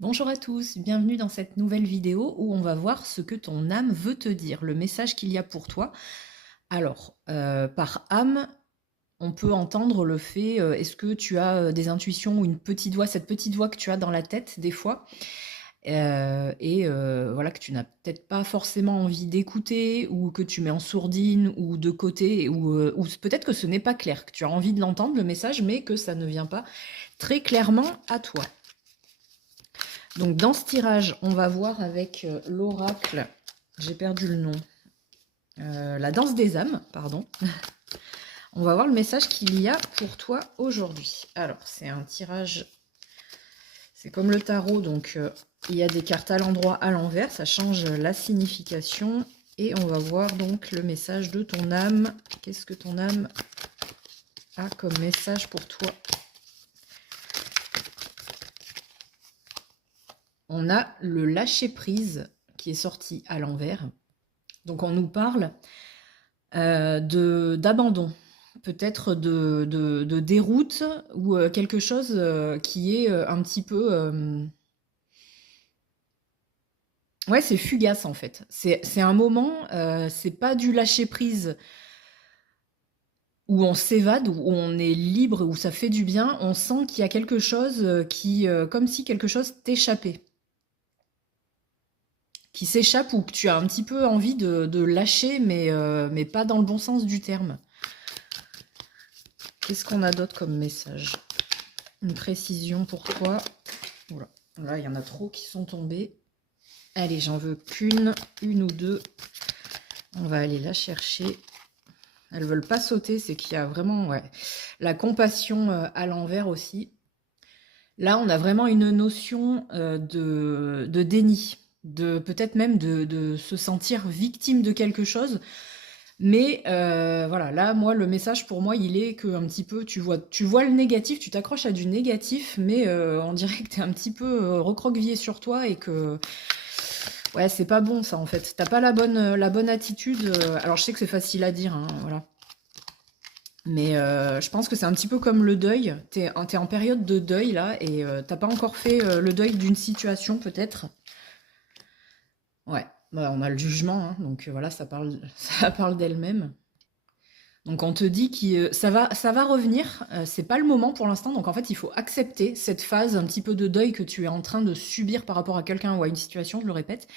Bonjour à tous, bienvenue dans cette nouvelle vidéo où on va voir ce que ton âme veut te dire, le message qu'il y a pour toi. Alors, par âme, on peut entendre le fait, est-ce que tu as des intuitions ou une petite voix, cette petite voix que tu as dans la tête des fois, voilà, que tu n'as peut-être pas forcément envie d'écouter ou que tu mets en sourdine ou de côté ou peut-être que ce n'est pas clair, que tu as envie de l'entendre le message mais que ça ne vient pas très clairement à toi. Donc dans ce tirage, on va voir avec l'oracle, j'ai perdu le nom, la danse des âmes, pardon. On va voir le message qu'il y a pour toi aujourd'hui. Alors, c'est un tirage, c'est comme le tarot, donc il y a des cartes à l'endroit, à l'envers, ça change la signification. Et on va voir donc le message de ton âme. Qu'est-ce que ton âme a comme message pour toi? On a le lâcher-prise qui est sorti à l'envers. Donc on nous parle d'abandon, peut-être de déroute ou quelque chose qui est un petit peu... Ouais, c'est fugace en fait. C'est un moment, c'est pas du lâcher-prise où on s'évade, où on est libre, où ça fait du bien. On sent qu'il y a quelque chose comme si quelque chose t'échappait, qui s'échappe ou que tu as un petit peu envie de lâcher, mais pas dans le bon sens du terme. Qu'est-ce qu'on a d'autre comme message? Une précision pour toi. Oula, là, il y en a trop qui sont tombés. Allez, j'en veux qu'une, une ou deux. On va aller la chercher. Elles veulent pas sauter, c'est qu'il y a vraiment la compassion à l'envers aussi. Là, on a vraiment une notion de déni, de peut-être même de se sentir victime de quelque chose. Mais voilà, là, moi, le message pour moi, il est que un petit peu, tu vois le négatif, tu t'accroches à du négatif, mais on dirait que tu es un petit peu recroquevillé sur toi et que ouais, c'est pas bon ça en fait. T'as pas la bonne attitude. Alors je sais que c'est facile à dire, hein, voilà. Mais je pense que c'est un petit peu comme le deuil. T'es en période de deuil là et t'as pas encore fait le deuil d'une situation peut-être. Ouais, bah, on a le jugement, hein, donc voilà, ça parle, ça parle d'elle-même. Donc on te dit que ça va revenir, c'est pas le moment pour l'instant, donc en fait il faut accepter cette phase un petit peu de deuil que tu es en train de subir par rapport à quelqu'un ou à une situation, je le répète.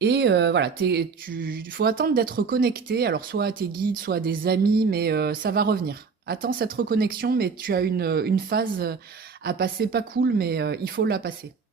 Et voilà, il faut attendre d'être connecté, alors soit à tes guides, soit à des amis, mais ça va revenir. Attends cette reconnexion, mais tu as une phase à passer pas cool, mais il faut la passer.